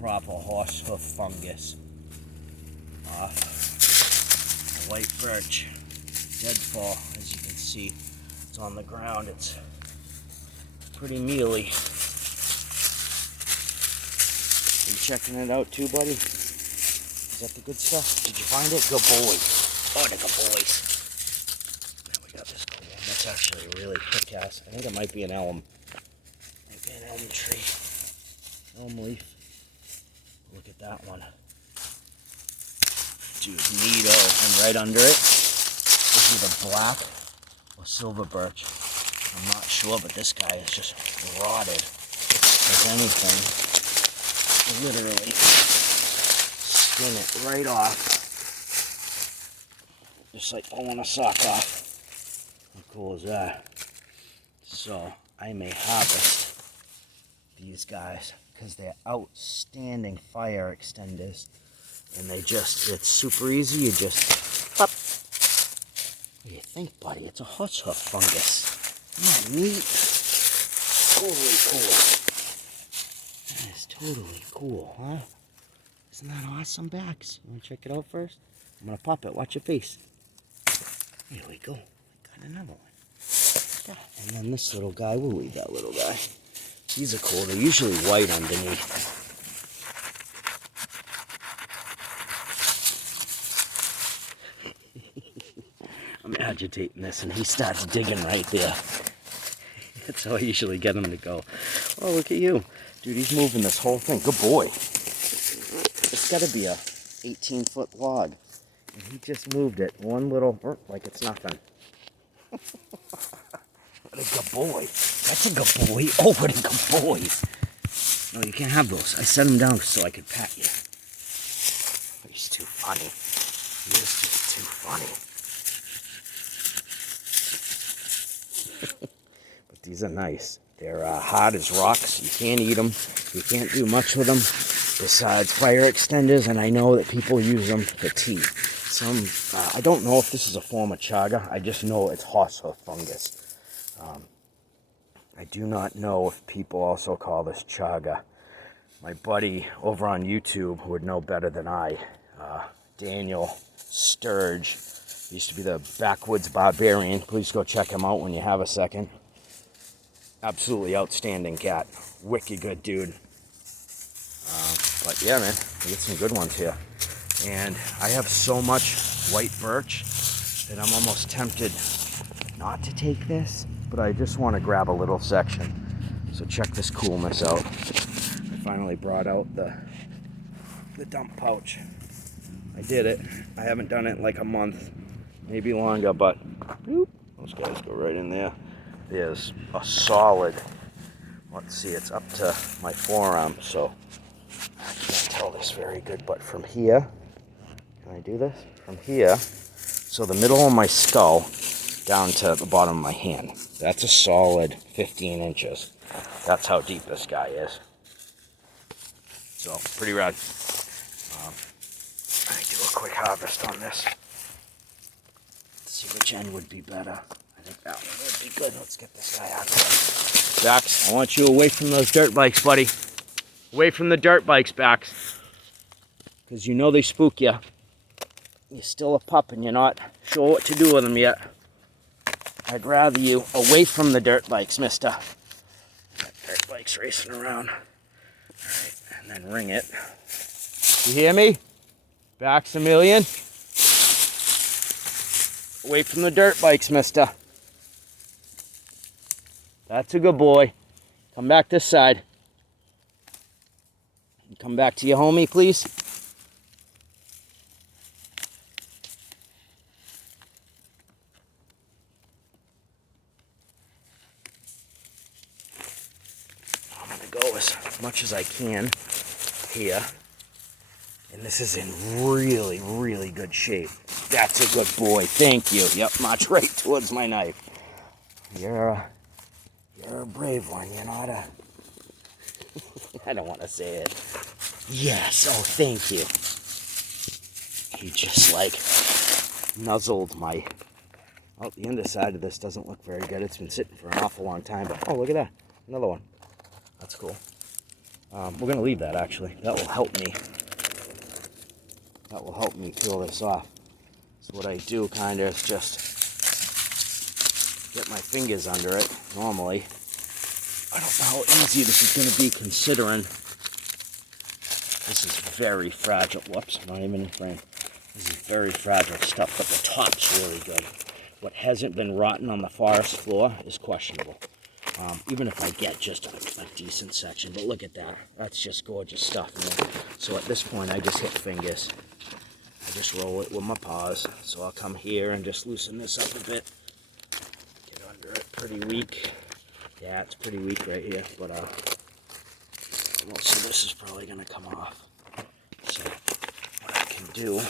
proper horse hoof fungus off the white birch deadfall. As you can see, it's on the ground. It's pretty mealy. Are you checking it out too, buddy? Is that the good stuff? Did you find it? Good boy. Oh, the good boys. Now we got this cool one. That's actually a really kick-ass. I think it might be an elm. Might be an elm tree. Elm leaf. Look at that one. Dude, neato. And right under it is either black or silver birch. I'm not sure, but this guy is just rotted as anything. Literally skin it right off. Just like pulling a sock off. How cool is that? So I may harvest these guys because they're outstanding fire extenders. And they just, it's super easy. You just pop. What do you think, buddy? It's a horse hoof fungus. Isn't that neat? Totally cool. That is totally cool, huh? Isn't that awesome, Bax? You want to check it out first? I'm going to pop it. Watch your face. Here we go. I got another one. Yeah. And then this little guy, we'll leave that little guy. These are cool. They're usually white underneath. I'm agitating this and he starts digging right there. That's how I usually get him to go. Oh, look at you. Dude, he's moving this whole thing. Good boy. It's got to be a 18-foot log. And he just moved it one little, like it's nothing. What a good boy. That's a good boy. Oh, what a good boy. No, you can't have those. I set him down so I could pat you. He's too funny. He is just too funny. But these are nice. They're hard as rocks. You can't eat them. You can't do much with them besides fire extenders, and I know that people use them for tea. Some, I don't know if this is a form of chaga. I just know it's horse hoof fungus. I do not know if people also call this chaga. My buddy over on YouTube who would know better than I, Daniel Sturge, used to be the Backwoods Barbarian. Please go check him out when you have a second. Absolutely outstanding cat. Wicked good dude. But yeah, man, we get some good ones here. And I have so much white birch that I'm almost tempted not to take this, but I just want to grab a little section. So check this coolness out. I finally brought out the dump pouch. I did it. I haven't done it in like a month, maybe longer, but boop, those guys go right in there. There's a solid, let's see, it's up to my forearm, so I can't tell this very good, but from here, can I do this? From here, so the middle of my skull down to the bottom of my hand, that's a solid 15 inches. That's how deep this guy is. So, pretty rad. I do a quick harvest on this. Let's see which end would be better. I think that one would be good. Let's get this guy out of here. Bax, I want you away from those dirt bikes, buddy. Away from the dirt bikes, Bax. Because you know they spook you. You're still a pup and you're not sure what to do with them yet. I'd rather you away from the dirt bikes, mister. Got dirt bikes racing around. Alright, and then ring it. You hear me? Bax a million. Away from the dirt bikes, mister. That's a good boy. Come back this side. Come back to your homie, please. I'm going to go as much as I can here. And this is in really, really good shape. That's a good boy. Thank you. Yep, march right towards my knife. You're a brave one. You're not a... I don't want to say it. Yes. Oh, thank you. He just, like, nuzzled my... Oh, the underside of this doesn't look very good. It's been sitting for an awful long time. But, oh, look at that. Another one. That's cool. We're gonna leave that actually. That will help me. That will help me peel this off. So what I do kind of is just get my fingers under it normally. I don't know how easy this is going to be considering this is very fragile. Whoops, not even in frame. This is very fragile stuff, but the top's really good. What hasn't been rotten on the forest floor is questionable. Even if I get just a decent section. But look at that. That's just gorgeous stuff, man. So at this point, I just hit fingers. I just roll it with my paws. So I'll come here and just loosen this up a bit. Get under it pretty weak. Yeah, it's pretty weak right here. But most of this is probably going to come off. So what I can do,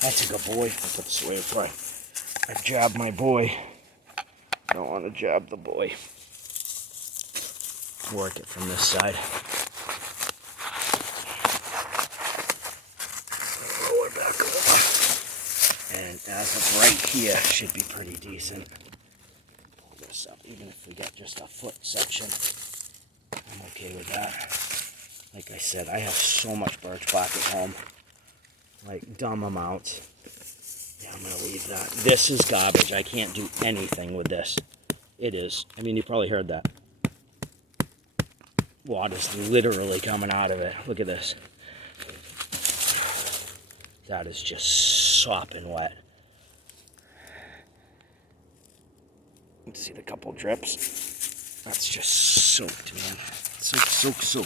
that's a good boy. I'll put this away before I jab my boy. I don't want to jab the boy. Work it from this side. Roll it back over. And as of right here, should be pretty decent. Pull this up, even if we get just a foot section. I'm okay with that. Like I said, I have so much birch bark at home. Like dumb amounts. Yeah, I'm gonna leave that. This is garbage. I can't do anything with this. It is. I mean, you probably heard that. Water's literally coming out of it. Look at this. That is just sopping wet. Let's see the couple drips. That's just soaked, man. Soak. So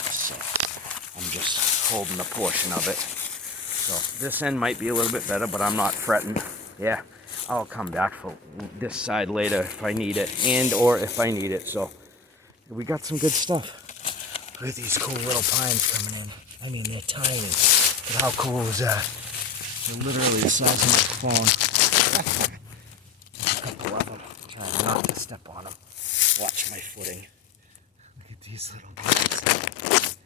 I'm just holding a portion of it. So this end might be a little bit better, but I'm not fretting. Yeah, I'll come back for this side later if I need it, or if I need it. So we got some good stuff. Look at these cool little pines coming in. I mean, they're tiny. But how cool is that? They're literally the size of my phone. A couple of them. Trying not to step on them. Watch my footing. Look at these little guys.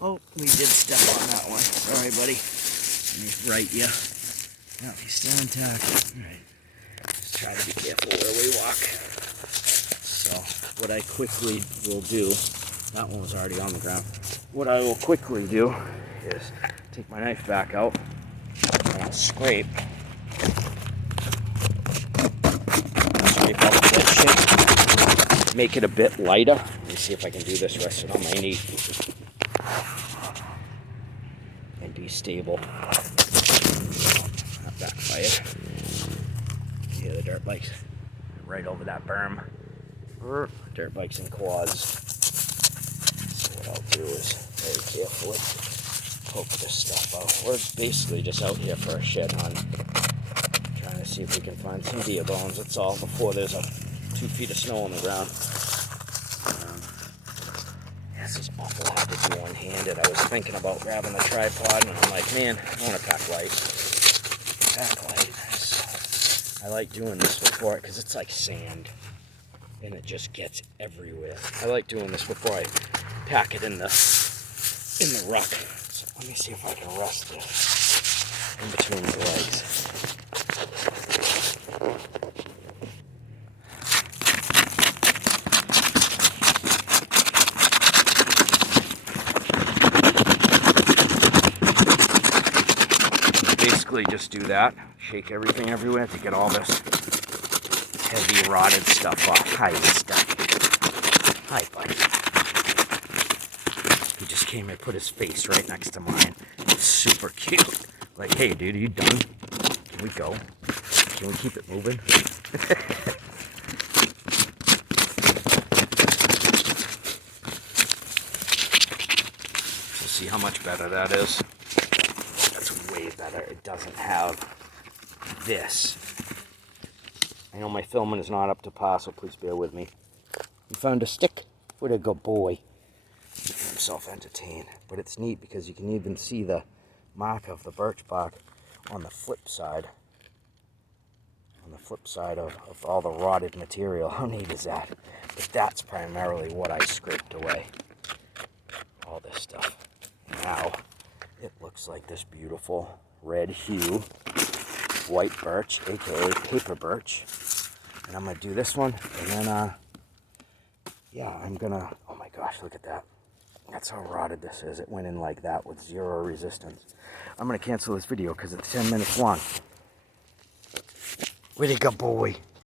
Oh, we did step on that one. Sorry, buddy. Let me right ya. No, he's still intact. Alright. Just try to be careful where we walk. So, what I quickly will do, that one was already on the ground. What I will quickly do is take my knife back out and I'll scrape out that shit. Make it a bit lighter. Let me see if I can do this resting on my knee. And be stable. Not backfire. Yeah, the dirt bikes right over that berm. Dirt bikes and quads. So what I'll do is very carefully poke this stuff out. We're basically just out here for a shed hunt. Trying to see if we can find some deer bones. That's all before there's 2 feet of snow on the ground. This is awful hard to do one-handed. I was thinking about grabbing the tripod and I'm like, man, I want to pack light. I like doing this before because it's like sand. And it just gets everywhere. I like doing this before I pack it in the ruck. So let me see if I can rest this in between the legs. Basically just do that. Shake everything everywhere to get all this heavy rotted stuff off. Hi, stuff. Hi, buddy. He just came and put his face right next to mine. It's super cute. Like, hey, dude, are you done? Can we go? Can we keep it moving? So see how much better that is? That's way better. It doesn't have this. I know my filming is not up to par, so please bear with me. You found a stick? What a good boy. Keeping himself entertained. But it's neat because you can even see the mark of the birch bark on the flip side. On the flip side of all the rotted material. How neat is that? But that's primarily what I scraped away. All this stuff. Now, it looks like this beautiful red hue. White birch, aka paper birch. And I'm gonna do this one, and then yeah, I'm gonna, oh my gosh, look at that. That's how rotted this is. It went in like that with 0 resistance. I'm going to cancel this video because it's 10 minutes long. Where'd he go, boy?